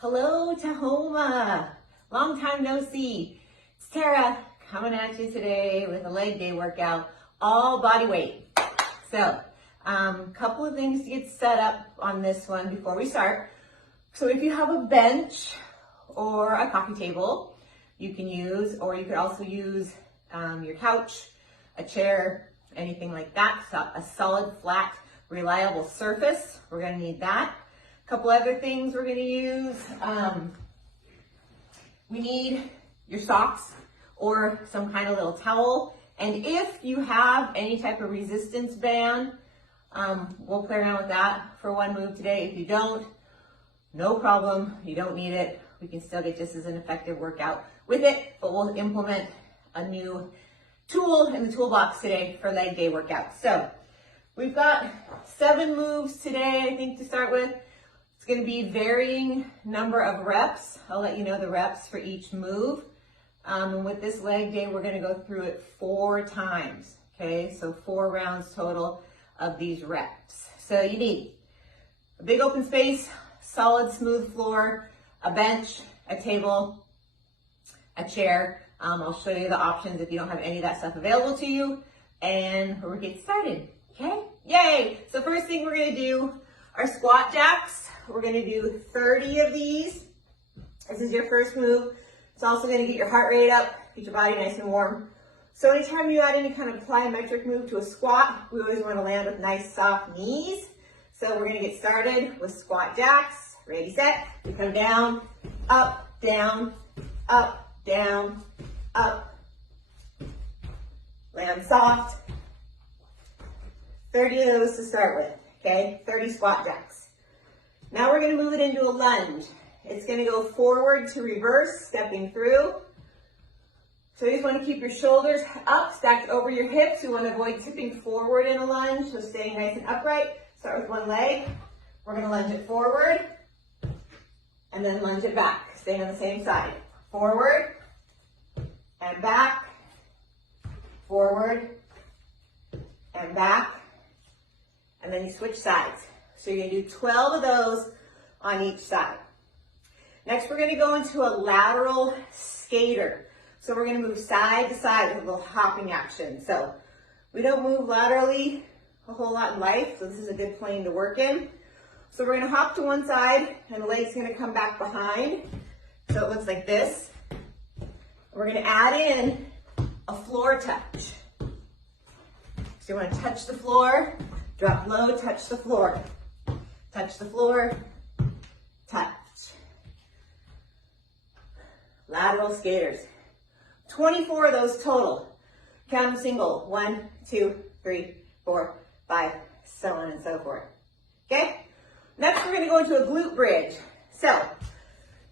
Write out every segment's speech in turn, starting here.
Hello, Tahoma. Long time no see. It's Tara coming at you today with a leg day workout, all body weight. So, couple of things to get set up on this one before we start. So if you have a bench or a coffee table, you can use, or you could also use your couch, a chair, anything like that. So a solid, flat, reliable surface. We're gonna need that. A couple other things we're gonna use. We need your socks or some kind of little towel. And if you have any type of resistance band, we'll play around with that for one move today. If you don't, no problem. You don't need it. We can still get just as an effective workout with it, but we'll implement a new tool in the toolbox today for leg day workout. So we've got 7 moves today, I think, to start with. It's going to be varying number of reps. I'll let you know the reps for each move. And with this leg day, we're going to go through it 4 times. Okay, so 4 rounds total of these reps. So you need a big open space, solid smooth floor, a bench, a table, a chair. I'll show you the options if you don't have any of that stuff available to you. And we're going to get started. Okay, yay! So first thing we're going to do are squat jacks. We're going to do 30 of these. This is your first move. It's also going to get your heart rate up, get your body nice and warm. So anytime you add any kind of plyometric move to a squat, we always want to land with nice soft knees. So we're going to get started with squat jacks. Ready, set. We come down, up, down, up, down, up. Land soft. 30 of those to start with, okay? 30 squat jacks. Now we're going to move it into a lunge. It's going to go forward to reverse, stepping through. So you just want to keep your shoulders up, stacked over your hips. You want to avoid tipping forward in a lunge, so staying nice and upright. Start with one leg. We're going to lunge it forward, and then lunge it back, staying on the same side. Forward, and back, forward, and back, and then you switch sides. So you're going to do 12 of those on each side. Next, we're going to go into a lateral skater. So we're going to move side to side with a little hopping action. So we don't move laterally a whole lot in life, so this is a good plane to work in. So we're going to hop to one side, and the leg's going to come back behind. So it looks like this. We're going to add in a floor touch. So you want to touch the floor, drop low, touch the floor. Touch the floor, touch. Lateral skaters. 24 of those total. Count them single. 1, 2, 3, 4, 5, so on and so forth. Okay? Next, we're going to go into a glute bridge. So,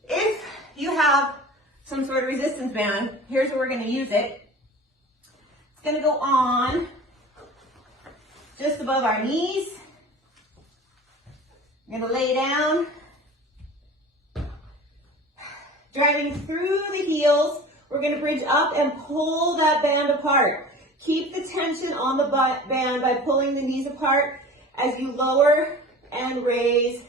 if you have some sort of resistance band, here's where we're going to use it. It's going to go on just above our knees. I'm going to lay down, driving through the heels. We're going to bridge up and pull that band apart. Keep the tension on the band by pulling the knees apart as you lower and raise,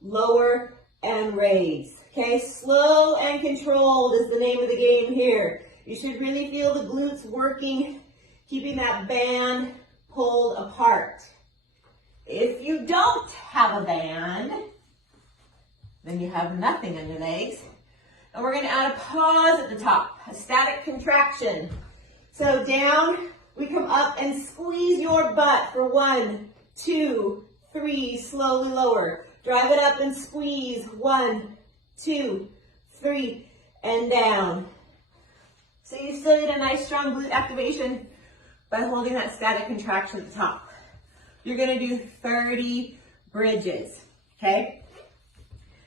lower and raise. Okay, slow and controlled is the name of the game here. You should really feel the glutes working, keeping that band pulled apart. If you don't have a band, then you have nothing on your legs. And we're going to add a pause at the top, a static contraction. So down, we come up and squeeze your butt for 1, 2, 3, slowly lower. Drive it up and squeeze. 1, 2, 3, and down. So you still get a nice strong glute activation by holding that static contraction at the top. You're going to do 30 bridges, okay?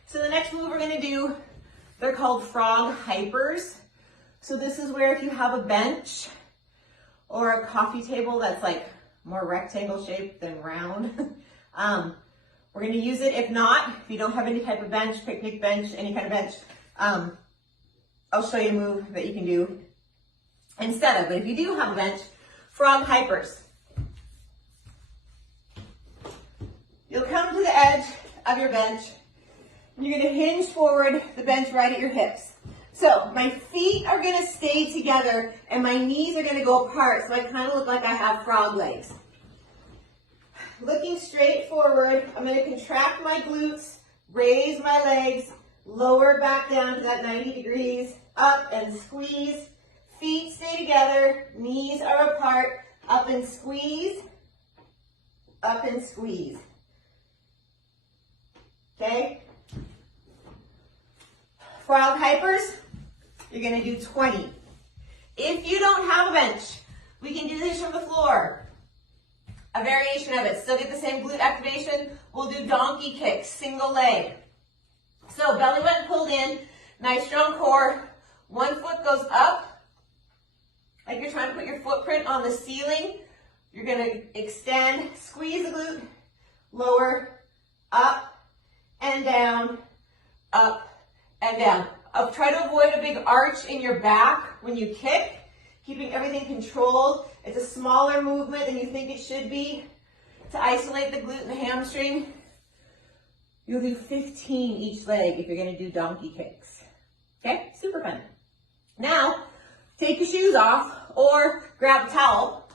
So the next move we're going to do, they're called frog hypers. So this is where if you have a bench or a coffee table that's like more rectangle shaped than round, we're going to use it. If not, if you don't have any type of bench, picnic bench, any kind of bench, I'll show you a move that you can do instead of. But if you do have a bench, frog hypers. You'll come to the edge of your bench. You're gonna hinge forward, the bench right at your hips. So my feet are gonna stay together and my knees are gonna go apart, so I kind of look like I have frog legs. Looking straight forward, I'm gonna contract my glutes, raise my legs, lower back down to that 90 degrees, up and squeeze. Feet stay together, knees are apart, up and squeeze, up and squeeze. Okay? Frog hypers, you're gonna do 20. If you don't have a bench, we can do this from the floor. A variation of it, still get the same glute activation. We'll do donkey kicks, single leg. So belly button pulled in, nice strong core. One foot goes up, like you're trying to put your footprint on the ceiling. You're gonna extend, squeeze the glute, lower, up and down, up and down. Try to avoid a big arch in your back when you kick, keeping everything controlled. It's a smaller movement than you think it should be. To isolate the glute and the hamstring, you'll do 15 each leg if you're gonna do donkey kicks. Okay, super fun. Now, take your shoes off or grab a towel.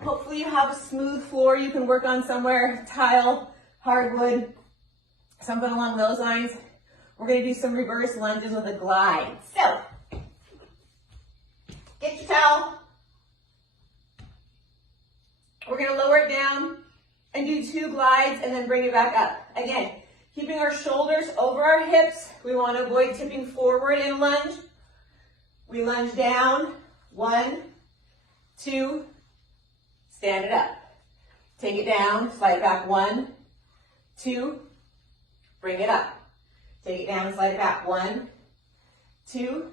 Hopefully you have a smooth floor you can work on somewhere, tile, hardwood, something along those lines. We're gonna do some reverse lunges with a glide. So, get your towel. We're gonna lower it down and do 2 glides and then bring it back up. Again, keeping our shoulders over our hips. We wanna avoid tipping forward in lunge. We lunge down, 1, 2, stand it up. Take it down, slide it back, 1, 2, bring it up. Take it down, slide it back, 1, 2,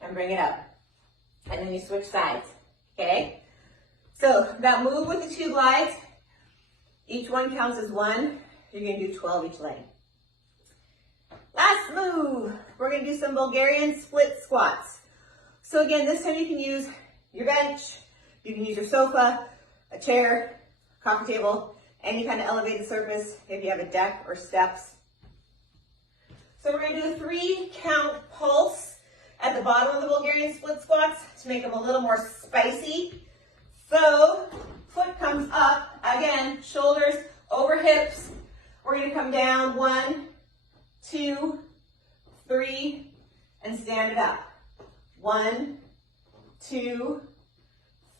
and bring it up. And then you switch sides, okay? So that move with the 2 glides, each one counts as 1. You're gonna do 12 each leg. Last move, we're gonna do some Bulgarian split squats. So again, this time you can use your bench, you can use your sofa, a chair, coffee table, any kind of elevated surface if you have a deck or steps. So we're gonna do a 3 count pulse at the bottom of the Bulgarian split squats to make them a little more spicy. So, foot comes up, again, shoulders over hips. We're gonna come down, 1, 2, 3, and stand it up. 1, 2,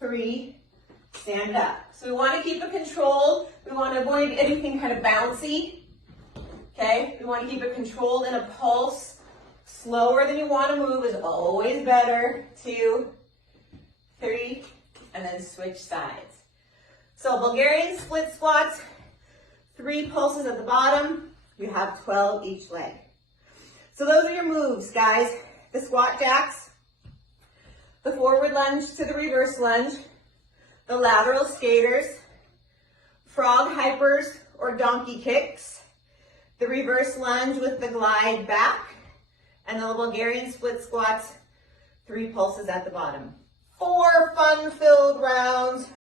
3, stand it up. So we wanna keep it controlled. We wanna avoid anything kind of bouncy. Okay, we want to keep it controlled in a pulse. Slower than you want to move is always better. 2, 3, and then switch sides. So Bulgarian split squats, 3 pulses at the bottom. You have 12 each leg. So those are your moves, guys. The squat jacks, the forward lunge to the reverse lunge, the lateral skaters, frog hypers or donkey kicks, the reverse lunge with the glide back, and the Bulgarian split squats, 3 pulses at the bottom. 4 fun-filled rounds.